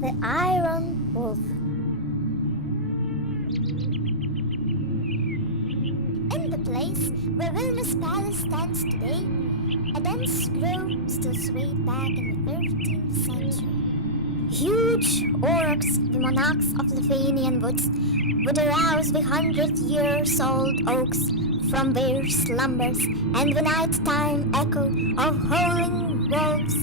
The Iron Wolf. In the place where Vilnius Palace stands today, a dense grove still swayed back in the 13th century. Huge orcs, the monarchs of Lithuanian woods, would arouse the 100-year-old oaks from their slumbers, and the nighttime echo of howling wolves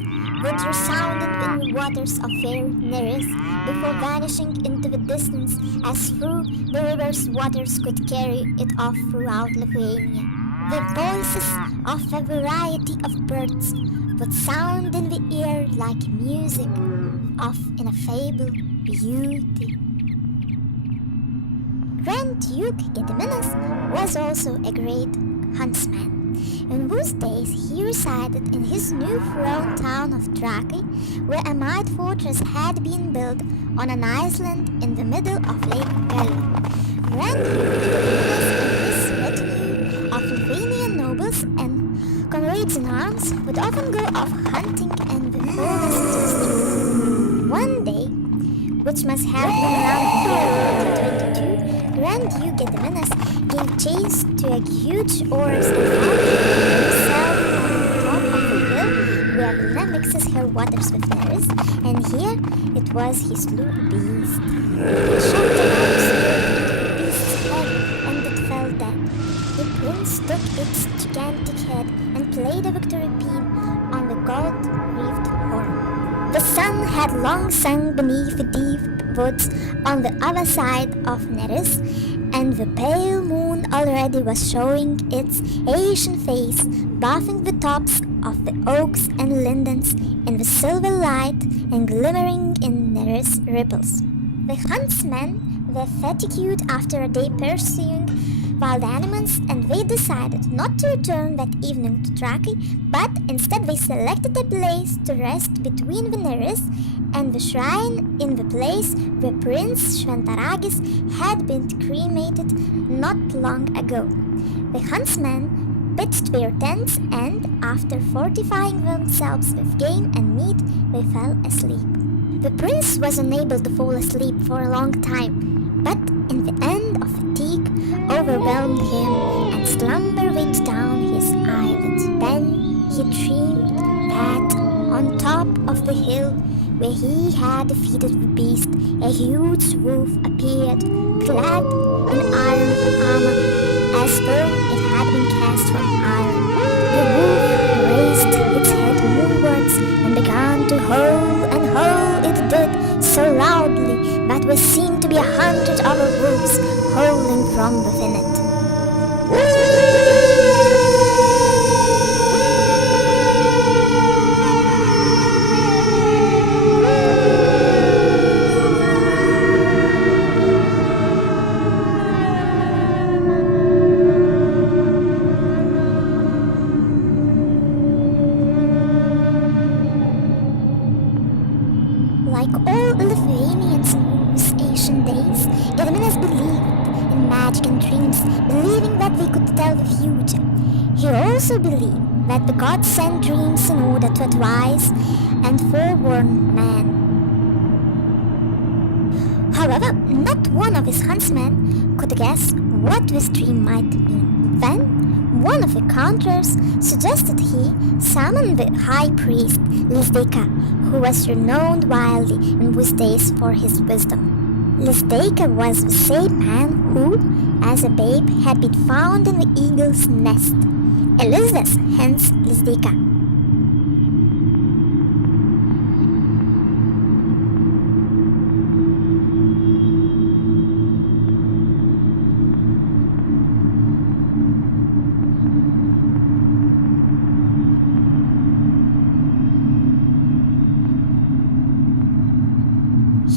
would resound in the waters of fair Neris before vanishing into the distance as through the river's waters could carry it off throughout Lithuania. The voices of a variety of birds would sound in the ear like music of ineffable beauty. Grand Duke Geležinis was also a great huntsman. In those days he resided in his new throne town of Trakai, where a mighty fortress had been built on an island in the middle of Lake Geležinis. Grand Duke Geležinis and his retinue of Lithuanian nobles and comrades in arms would often go off hunting in the forest district. One day, which must have been around the year 1822, Grand Duke Geležinis gave chase to a huge horse and found himself on the top of the hill where Vilna mixes her waters with theirs, and here it was he slew a beast. He shot the arrow straight into the beast's head, and it fell dead. The prince took its gigantic head and played a victory paean on the gold-wreathed horn. The sun had long sunk beneath the deep woods on the other side of Neris, and the pale moon already was showing its Asian face, bathing the tops of the oaks and lindens in the silver light and glimmering in Neris ripples. The huntsmen were fatigued after a day pursuing wild animals, and they decided not to return that evening to Trakai, but instead they selected a place to rest between the Neris and the shrine in the place where Prince Šventaragis had been cremated not long ago. The huntsmen pitched their tents, and after fortifying themselves with game and meat, they fell asleep. The prince was unable to fall asleep for a long time, but in the end of fatigue overwhelmed him, and slumber weighed down his eyelids. Then he dreamed that on top of the hill where he had defeated the beast, a huge wolf appeared, clad in iron armor, as though it had been cast from iron. The wolf raised its head moonwards and began to howl, and howl it did so loudly that there seemed to be 100 other wolves howling from within it. Like all Lithuanians in those ancient days, Geležinis believed in magic and dreams, believing that they could tell the future. He also believed that the gods sent dreams in order to advise and forewarn man. However, not one of his huntsmen could guess what this dream might mean. Then, one of the counselors suggested he summon the high priest Lizdeka, who was renowned widely in those days for his wisdom. Lizdeka was the same man who, as a babe, had been found in the eagle's nest. Elizabeth, hence Lizdeka.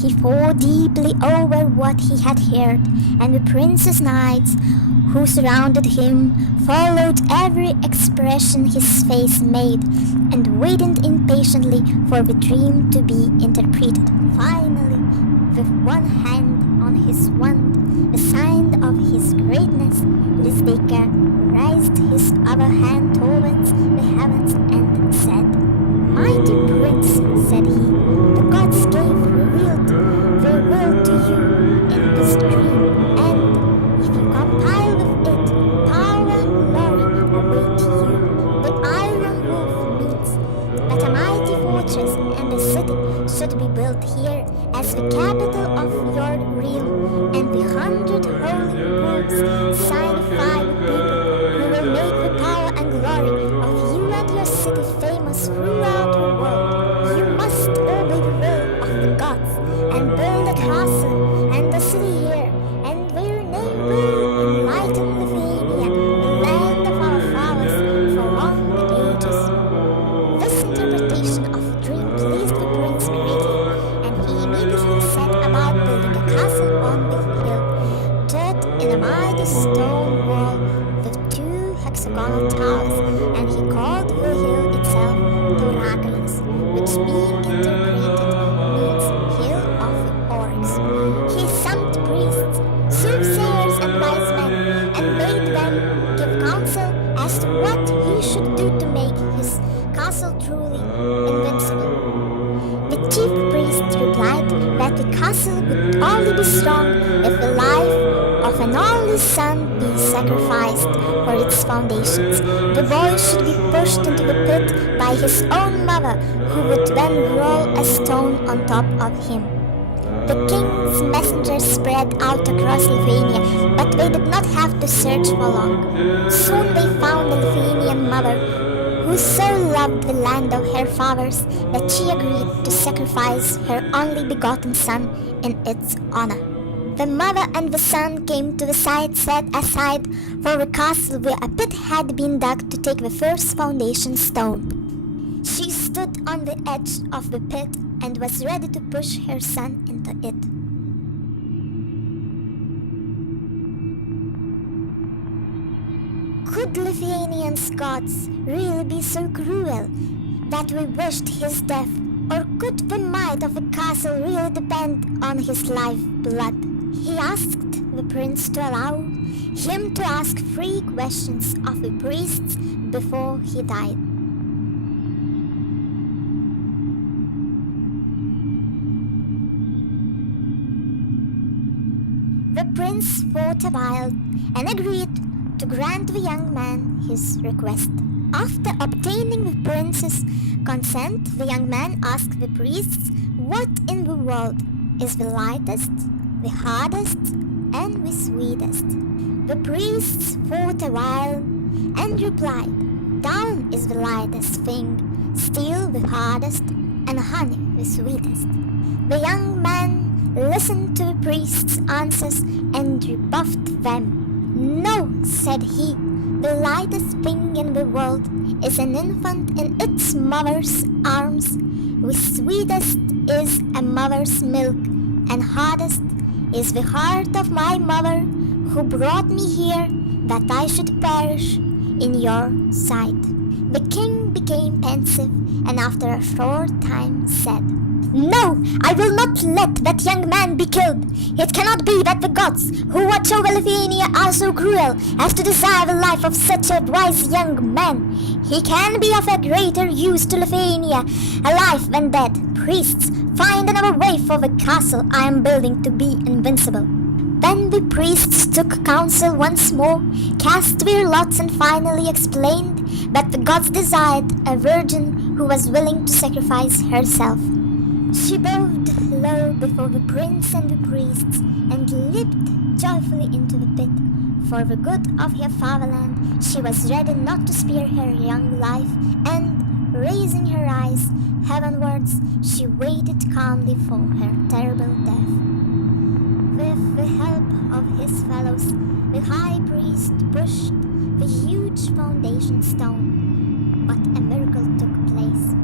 He thought deeply over what he had heard, and the prince's knights, who surrounded him, followed every expression his face made, and waited impatiently for the dream to be interpreted. Finally, with one hand on his wand, a sign of his greatness, Lizdeka raised his other hand towards the heavens and said, "Mighty prince," said he, "the gods gave real should be built here as the capital of your realm, and the 100 holy wolves signify the people who will make the power and glory of you and your city famous throughout the world. You must obey the will of the gods and build a castle and a city here, and their name will enlighten Lithuania, the land of our fathers, for long ages. This interpretation of the dream pleased the prince greatly, and he immediately set about building a castle on the hill, set in a mighty stone wall with 2 hexagonal towers, and he called the hill itself Vilkas, which being interpreted means hill of the oryx. He summoned priests, soothsayers and wise men, and made them give counsel as to what he should do to make his castle truly invincible. The chief priest replied that the castle would only be strong if the life of an only son be sacrificed for its foundations. The boy should be pushed into the pit by his own mother, who would then roll a stone on top of him. The king's messengers spread out across Lithuania, but they did not have to search for long. Soon they found a Lithuanian mother who so loved the land of her fathers that she agreed to sacrifice her only begotten son in its honor. The mother and the son came to the site set aside for the castle where a pit had been dug to take the first foundation stone. She stood on the edge of the pit and was ready to push her son into it. Could Lithuanians' gods really be so cruel that we wished his death, or could the might of the castle really depend on his lifeblood? He asked the prince to allow him to ask 3 questions of the priests before he died. The prince thought a while and agreed to grant the young man his request. After obtaining the prince's consent, the young man asked the priests what in the world is the lightest, the hardest, and the sweetest. The priests thought a while and replied, down is the lightest thing, steel the hardest, and honey the sweetest. The young man listened to the priest's answers and rebuffed them. No, said he, the lightest thing in the world is an infant in its mother's arms. The sweetest is a mother's milk, and hardest is the heart of my mother, who brought me here that I should perish in your sight. The king became pensive, and after a short time said, No, I will not let that young man be killed. It cannot be that the gods who watch over Lithuania are so cruel as to desire the life of such a wise young man. He can be of a greater use to Lithuania, alive than dead. Priests, find another way for the castle I am building to be invincible. Then the priests took counsel once more, cast their lots, and finally explained that the gods desired a virgin who was willing to sacrifice herself. She bowed low before the prince and the priests and leaped joyfully into the pit. For the good of her fatherland, she was ready not to spare her young life, and, raising her eyes heavenwards, she waited calmly for her terrible death. With the help of his fellows, the high priest pushed the huge foundation stone, but a miracle took place.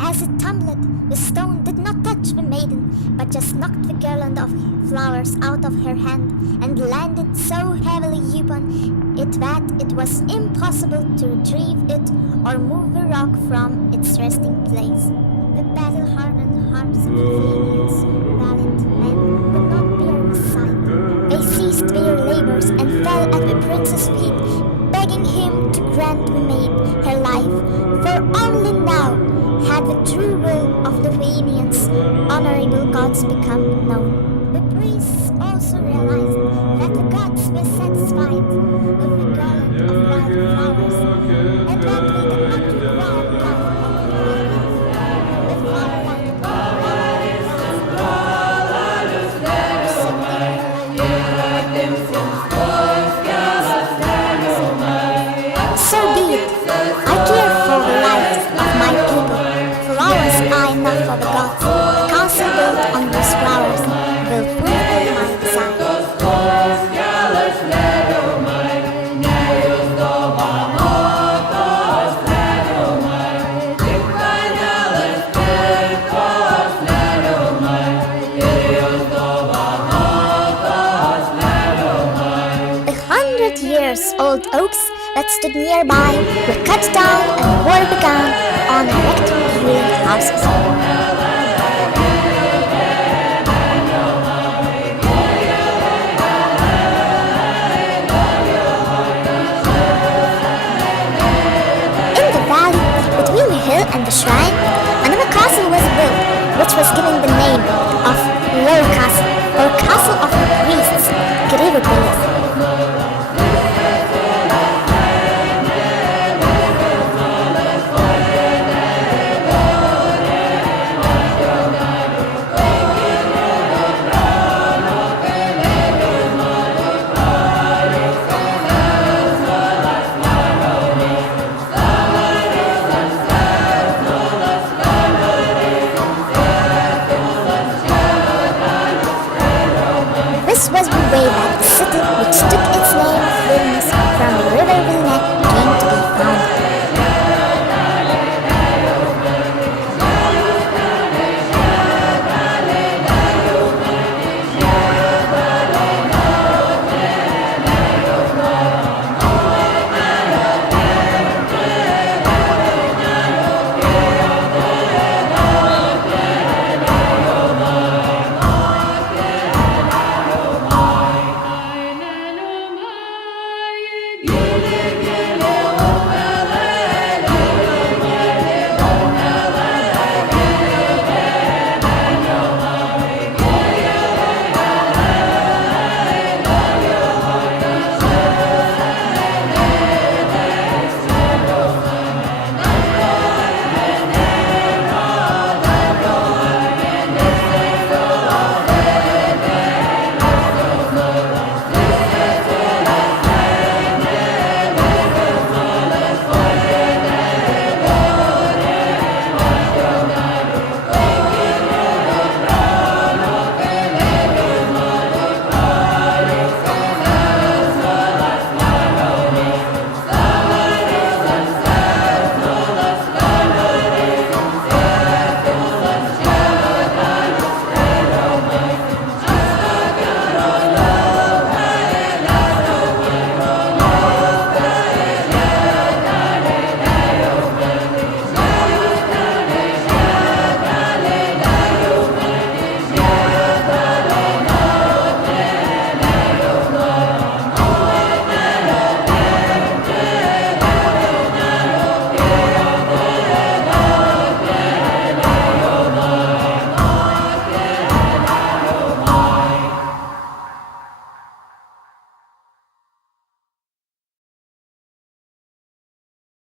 As it tumbled, the stone did not touch the maiden, but just knocked the garland of flowers out of her hand and landed so heavily upon it that it was impossible to retrieve it or move the rock from its resting place. The battle-hardened hearts of the Athenians, valiant men, could not bear the sight. They ceased their labors and fell at the prince's feet, begging him to grant the maid her life, for only now had the true will of the Athenians' honorable gods become known. The priests also realized that the gods were satisfied with the garland of wild flowers, and that they did not require life of the fatherland. for the gods. A castle built on those flowers will fulfill my desire. Old oaks that stood nearby were cut down and war began on erecting ruined houses. In the valley between the hill and the shrine, another castle was built, which was given the name of Low Castle, or Castle of the Priests, Geležinis.